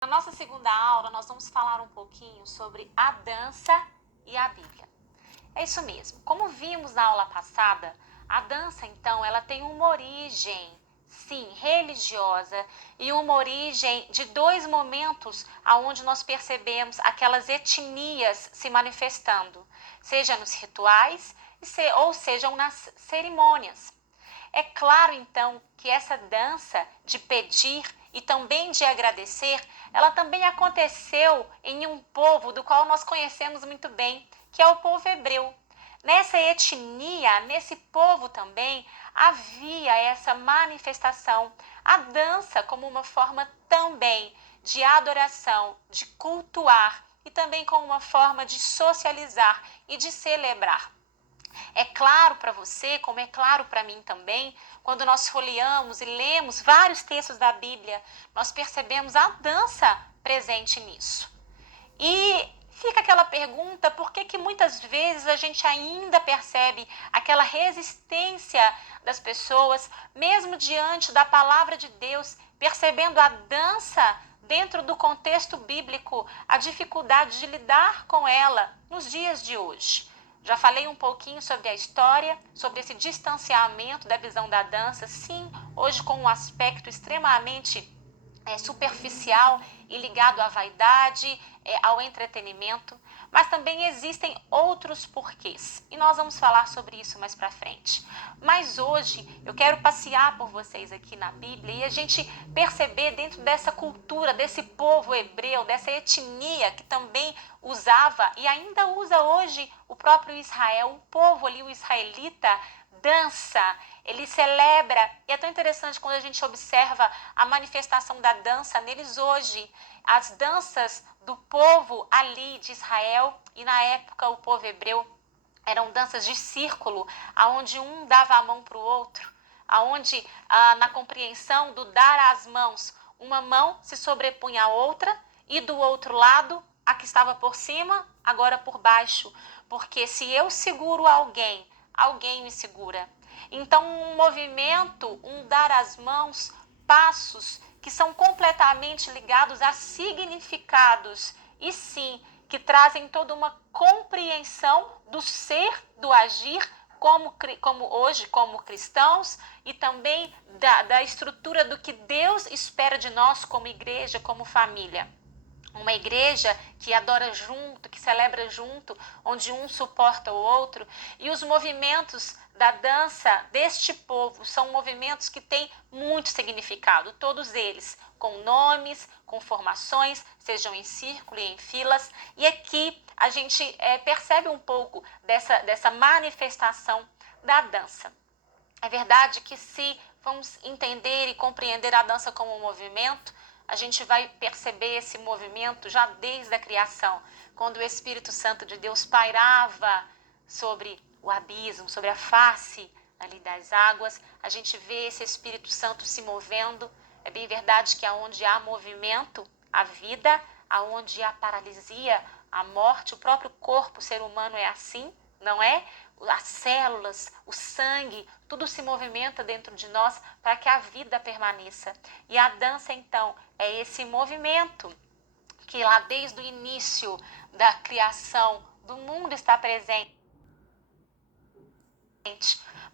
Na nossa segunda aula, nós vamos falar um pouquinho sobre a dança e a Bíblia. É isso mesmo. Como vimos na aula passada, a dança, então, ela tem uma origem, sim, religiosa, e uma origem de dois momentos onde nós percebemos aquelas etnias se manifestando, seja nos rituais ou sejam nas cerimônias. É claro, então, que essa dança de pedir e também de agradecer, ela também aconteceu em um povo do qual nós conhecemos muito bem, que é o povo hebreu. Nessa etnia, nesse povo também, havia essa manifestação, a dança como uma forma também de adoração, de cultuar e também como uma forma de socializar e de celebrar. É claro para você, como é claro para mim também, quando nós folheamos e lemos vários textos da Bíblia, nós percebemos a dança presente nisso. E fica aquela pergunta, por que muitas vezes a gente ainda percebe aquela resistência das pessoas, mesmo diante da palavra de Deus, percebendo a dança dentro do contexto bíblico, a dificuldade de lidar com ela nos dias de hoje. Já falei um pouquinho sobre a história, sobre esse distanciamento da visão da dança, sim, hoje com um aspecto extremamente superficial e ligado à vaidade, ao entretenimento, mas também existem outros porquês. E nós vamos falar sobre isso mais para frente. Mas hoje eu quero passear por vocês aqui na Bíblia e a gente perceber dentro dessa cultura, desse povo hebreu, dessa etnia que também usava e ainda usa hoje o próprio Israel, o povo ali, o israelita, dança, ele celebra, e é tão interessante quando a gente observa a manifestação da dança neles hoje, as danças do povo ali de Israel, e na época o povo hebreu, eram danças de círculo, aonde um dava a mão para o outro, aonde na compreensão do dar as mãos, uma mão se sobrepunha à outra, e do outro lado, a que estava por cima, agora por baixo, porque se eu seguro alguém, alguém me segura. Então, um movimento, um dar as mãos, passos que são completamente ligados a significados e sim, que trazem toda uma compreensão do ser, do agir, como hoje, como cristãos, e também da estrutura do que Deus espera de nós como igreja, como família. Uma igreja que adora junto, que celebra junto, onde um suporta o outro. E os movimentos da dança deste povo são movimentos que têm muito significado, todos eles com nomes, com formações, sejam em círculo e em filas. E aqui a gente percebe um pouco dessa manifestação da dança. É verdade que se vamos entender e compreender a dança como um movimento, a gente vai perceber esse movimento já desde a criação, quando o Espírito Santo de Deus pairava sobre o abismo, sobre a face ali das águas, a gente vê esse Espírito Santo se movendo. É bem verdade que aonde há movimento, a vida, aonde há paralisia, a morte, o próprio corpo, o ser humano é assim, não é? As células, o sangue, tudo se movimenta dentro de nós para que a vida permaneça. E a dança, então, é esse movimento que lá desde o início da criação do mundo está presente.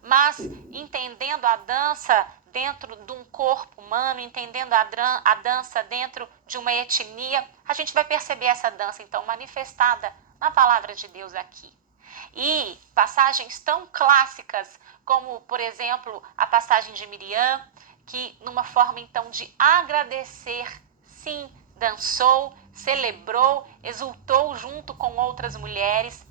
Mas entendendo a dança dentro de um corpo humano, entendendo a dança dentro de uma etnia, a gente vai perceber essa dança, então, manifestada na palavra de Deus aqui. E passagens tão clássicas como, por exemplo, a passagem de Miriam, que numa forma então de agradecer, sim, dançou, celebrou, exultou junto com outras mulheres.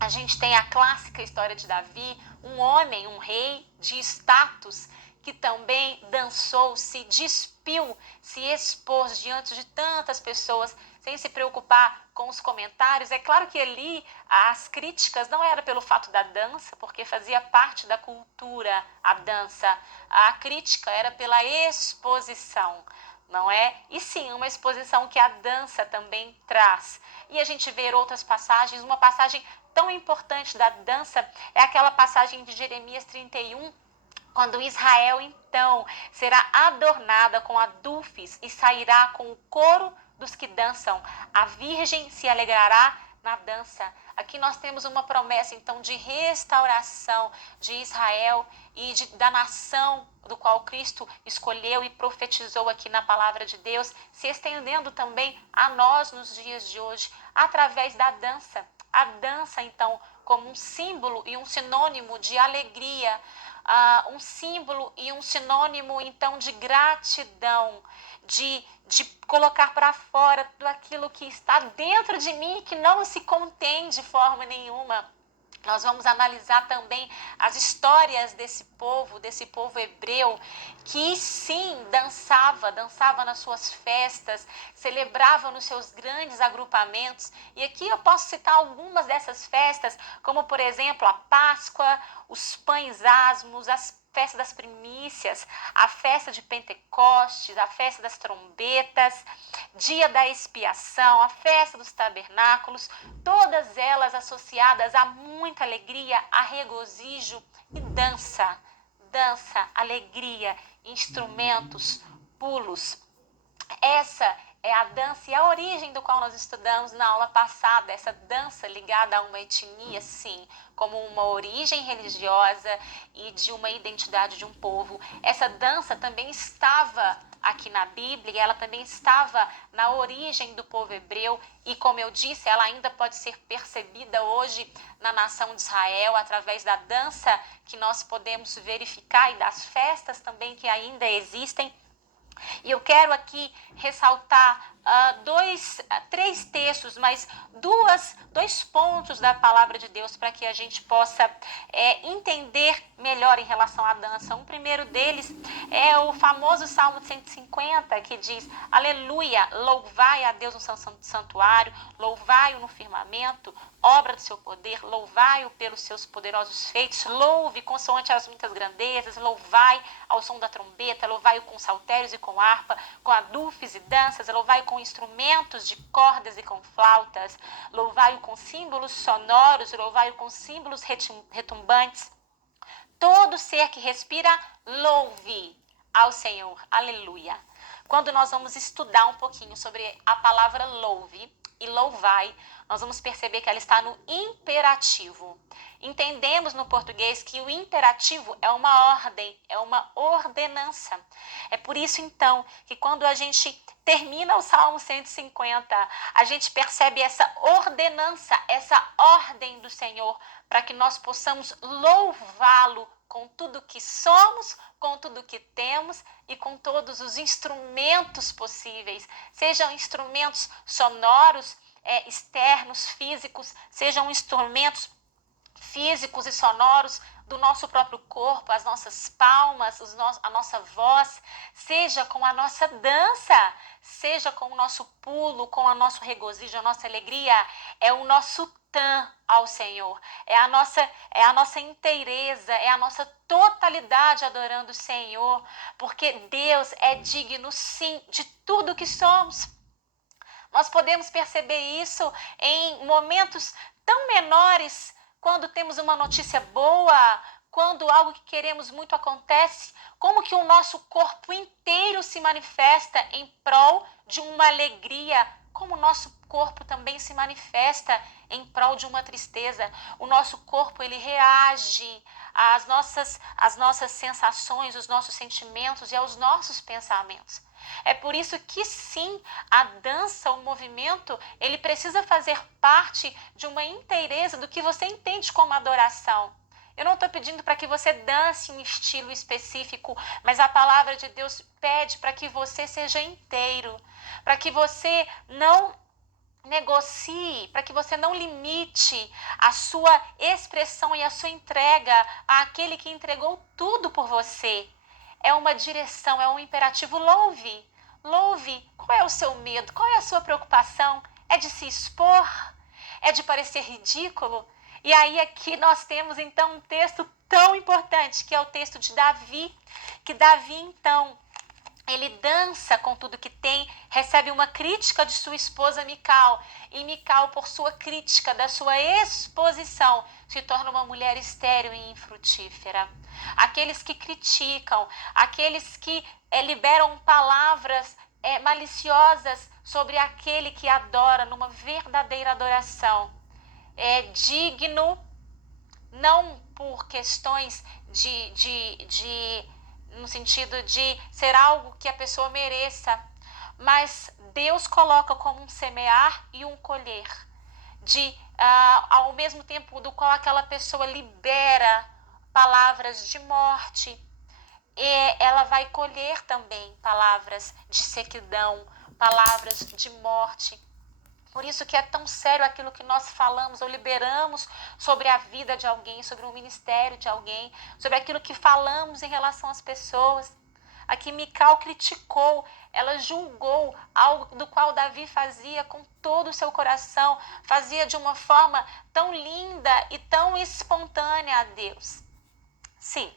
A gente tem a clássica história de Davi, um homem, um rei de status, que também dançou, se despiu, se expôs diante de tantas pessoas, sem se preocupar com os comentários. É claro que ali as críticas não eram pelo fato da dança, porque fazia parte da cultura a dança. A crítica era pela exposição, não é? E sim, uma exposição que a dança também traz. E a gente vê outras passagens, uma passagem tão importante da dança é aquela passagem de Jeremias 31, quando Israel então será adornada com adufes e sairá com o coro dos que dançam. A virgem se alegrará na dança. Aqui nós temos uma promessa, então, de restauração de Israel e da nação do qual Cristo escolheu e profetizou aqui na palavra de Deus, se estendendo também a nós nos dias de hoje, através da dança. A dança, então, como um símbolo e um sinônimo de alegria, um símbolo e um sinônimo, então, de gratidão, de colocar para fora tudo aquilo que está dentro de mim e que não se contém de forma nenhuma. Nós vamos analisar também as histórias desse povo hebreu, que sim, dançava nas suas festas, celebrava nos seus grandes agrupamentos. E aqui eu posso citar algumas dessas festas, como por exemplo a Páscoa, os pães asmos, as festa das primícias, a festa de Pentecostes, a festa das trombetas, dia da expiação, a festa dos tabernáculos, todas elas associadas a muita alegria, a regozijo e dança, alegria, instrumentos, pulos. Essa é a dança e a origem do qual nós estudamos na aula passada, essa dança ligada a uma etnia, sim, como uma origem religiosa e de uma identidade de um povo. Essa dança também estava aqui na Bíblia, ela também estava na origem do povo hebreu e, como eu disse, ela ainda pode ser percebida hoje na nação de Israel através da dança que nós podemos verificar e das festas também que ainda existem. E eu quero aqui ressaltar três textos, mas dois pontos da palavra de Deus para que a gente possa entender melhor em relação à dança. Um primeiro deles é o famoso Salmo 150, que diz: aleluia, louvai a Deus no seu santuário, louvai-o no firmamento, obra do seu poder, louvai-o pelos seus poderosos feitos, louve consoante as muitas grandezas, louvai ao som da trombeta, louvai-o com saltérios e com harpa, com adufes e danças, louvai-o com instrumentos de cordas e com flautas, louvai-o com símbolos sonoros, louvai-o com símbolos retumbantes. Todo ser que respira, louve ao Senhor. Aleluia. Quando nós vamos estudar um pouquinho sobre a palavra louve e louvai, nós vamos perceber que ela está no imperativo. Entendemos no português que o imperativo é uma ordem, é uma ordenança. É por isso, então, que quando a gente termina o Salmo 150, a gente percebe essa ordenança, essa ordem do Senhor, para que nós possamos louvá-lo com tudo que somos, com tudo que temos e com todos os instrumentos possíveis, sejam instrumentos sonoros, externos, físicos, sejam instrumentos físicos e sonoros do nosso próprio corpo, as nossas palmas, a nossa voz, seja com a nossa dança, seja com o nosso pulo, com o nosso regozijo, a nossa alegria, é o nosso ao Senhor, é a nossa inteireza, é a nossa totalidade adorando o Senhor, porque Deus é digno sim de tudo que somos. Nós podemos perceber isso em momentos tão menores, quando temos uma notícia boa, quando algo que queremos muito acontece, como que o nosso corpo inteiro se manifesta em prol de uma alegria, como o nosso corpo também se manifesta em prol de uma tristeza. O nosso corpo, ele reage às nossas sensações, os nossos sentimentos e aos nossos pensamentos. É por isso que sim, a dança, o movimento, ele precisa fazer parte de uma inteireza do que você entende como adoração. Eu não estou pedindo para que você dance um estilo específico, mas a palavra de Deus pede para que você seja inteiro, para que você não negocie, para que você não limite a sua expressão e a sua entrega àquele que entregou tudo por você. É uma direção, é um imperativo. Louve, louve. Qual é o seu medo? Qual é a sua preocupação? É de se expor? É de parecer ridículo? E aí aqui nós temos então um texto tão importante, que é o texto de Davi, que Davi então, ele dança com tudo que tem, recebe uma crítica de sua esposa Mical, e Mical, por sua crítica da sua exposição, se torna uma mulher estéril e infrutífera. Aqueles que criticam, aqueles que liberam palavras maliciosas sobre aquele que adora numa verdadeira adoração. É digno, não por questões no sentido de ser algo que a pessoa mereça, mas Deus coloca como um semear e um colher, ao mesmo tempo do qual aquela pessoa libera palavras de morte, e ela vai colher também palavras de sequidão, palavras de morte. Por isso que é tão sério aquilo que nós falamos ou liberamos sobre a vida de alguém, sobre o ministério de alguém, sobre aquilo que falamos em relação às pessoas. Aqui Mical criticou, ela julgou algo do qual Davi fazia com todo o seu coração, fazia de uma forma tão linda e tão espontânea a Deus. Sim,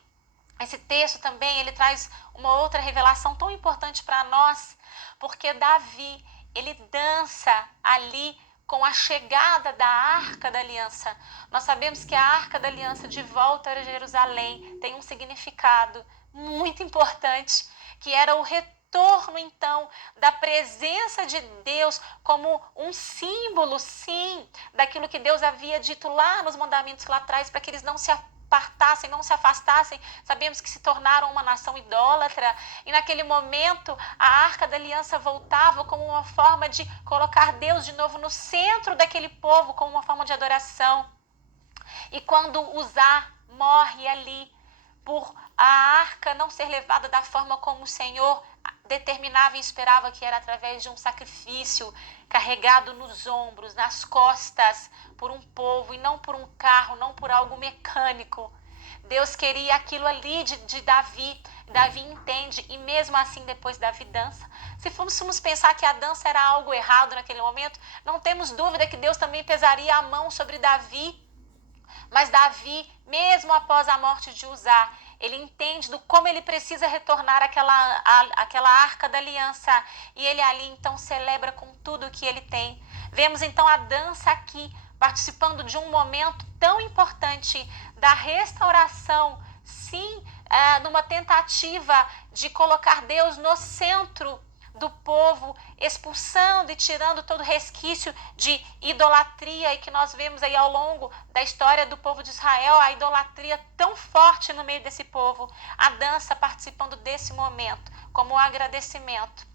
esse texto também ele traz uma outra revelação tão importante para nós, porque Davi, ele dança ali com a chegada da Arca da Aliança. Nós sabemos que a Arca da Aliança de volta a Jerusalém tem um significado muito importante, que era o retorno então da presença de Deus como um símbolo, sim, daquilo que Deus havia dito lá nos mandamentos lá atrás, para que eles não se apartassem, não se afastassem. Sabemos que se tornaram uma nação idólatra, e naquele momento a Arca da Aliança voltava como uma forma de colocar Deus de novo no centro daquele povo, como uma forma de adoração. E quando Uzá morre ali, por a arca não ser levada da forma como o Senhor determinava e esperava, que era através de um sacrifício carregado nos ombros, nas costas, por um povo e não por um carro, não por algo mecânico. Deus queria aquilo ali de Davi. Davi entende, e mesmo assim depois Davi dança. Se fôssemos pensar que a dança era algo errado naquele momento, não temos dúvida que Deus também pesaria a mão sobre Davi. Mas Davi, mesmo após a morte de Uzá, ele entende do como ele precisa retornar àquela arca da aliança. E ele ali então celebra com tudo o que ele tem. Vemos então a dança aqui, participando de um momento tão importante da restauração. Sim, numa tentativa de colocar Deus no centro do povo, expulsando e tirando todo resquício de idolatria, e que nós vemos aí ao longo da história do povo de Israel, a idolatria tão forte no meio desse povo. A dança participando desse momento como um agradecimento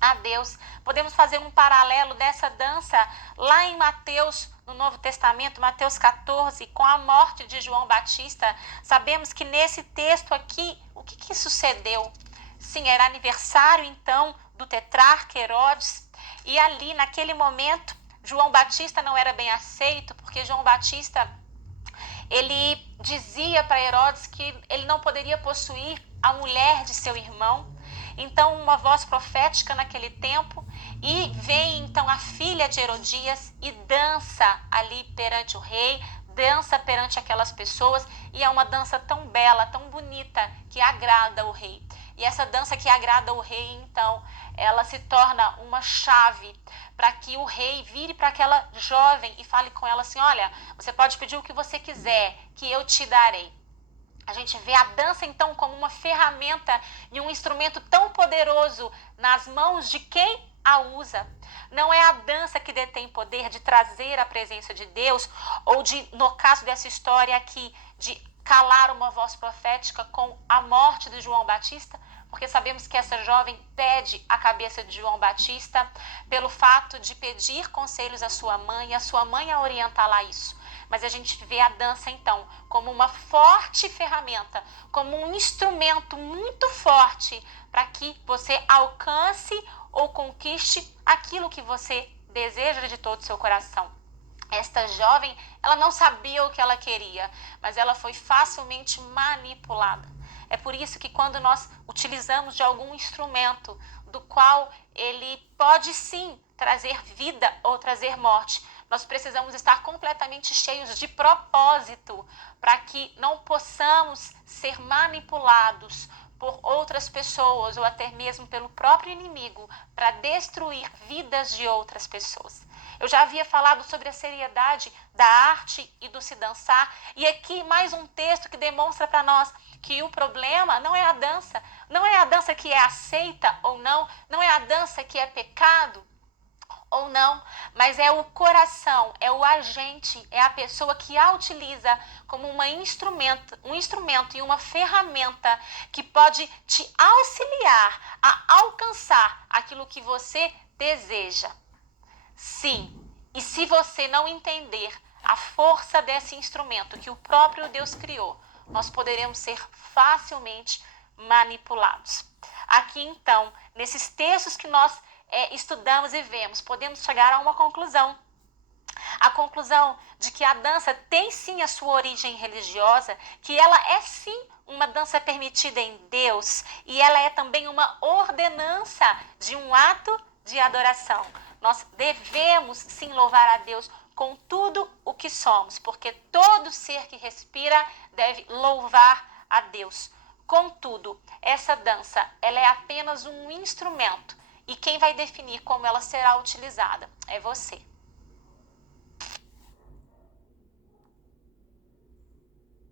a Deus. Podemos fazer um paralelo dessa dança lá em Mateus, no Novo Testamento, Mateus 14, com a morte de João Batista. Sabemos que nesse texto aqui, o que sucedeu? Sim, era aniversário então do tetrarca Herodes, e ali naquele momento João Batista não era bem aceito, porque João Batista ele dizia para Herodes que ele não poderia possuir a mulher de seu irmão. Então uma voz profética naquele tempo, e vem então a filha de Herodias e dança ali perante o rei, dança perante aquelas pessoas, e é uma dança tão bela, tão bonita, que agrada o rei. E essa dança que agrada o rei, então, ela se torna uma chave para que o rei vire para aquela jovem e fale com ela assim: olha, você pode pedir o que você quiser, que eu te darei. A gente vê a dança então como uma ferramenta e um instrumento tão poderoso nas mãos de quem a usa. Não é a dança que detém poder de trazer a presença de Deus, ou de, no caso dessa história aqui, de calar uma voz profética com a morte de João Batista, porque sabemos que essa jovem pede a cabeça de João Batista pelo fato de pedir conselhos à sua mãe, e a sua mãe a orientá-la a isso. Mas a gente vê a dança então como uma forte ferramenta, como um instrumento muito forte para que você alcance ou conquiste aquilo que você deseja de todo o seu coração. Esta jovem, ela não sabia o que ela queria, mas ela foi facilmente manipulada. É por isso que quando nós utilizamos de algum instrumento do qual ele pode sim trazer vida ou trazer morte, nós precisamos estar completamente cheios de propósito para que não possamos ser manipulados por outras pessoas ou até mesmo pelo próprio inimigo para destruir vidas de outras pessoas. Eu já havia falado sobre a seriedade da arte e do se dançar, e aqui mais um texto que demonstra para nós que o problema não é a dança, não é a dança que é aceita ou não, não é a dança que é pecado ou não, mas é o coração, é o agente, é a pessoa que a utiliza como um instrumento e uma ferramenta que pode te auxiliar a alcançar aquilo que você deseja. Sim, e se você não entender a força desse instrumento que o próprio Deus criou, nós poderemos ser facilmente manipulados. Aqui então, nesses textos que nós estudamos e vemos, podemos chegar a uma conclusão. A conclusão de que a dança tem sim a sua origem religiosa, que ela é sim uma dança permitida em Deus e ela é também uma ordenança de um ato de adoração. Nós devemos sim louvar a Deus com tudo o que somos, porque todo ser que respira deve louvar a Deus. Contudo, essa dança, ela é apenas um instrumento e quem vai definir como ela será utilizada é você.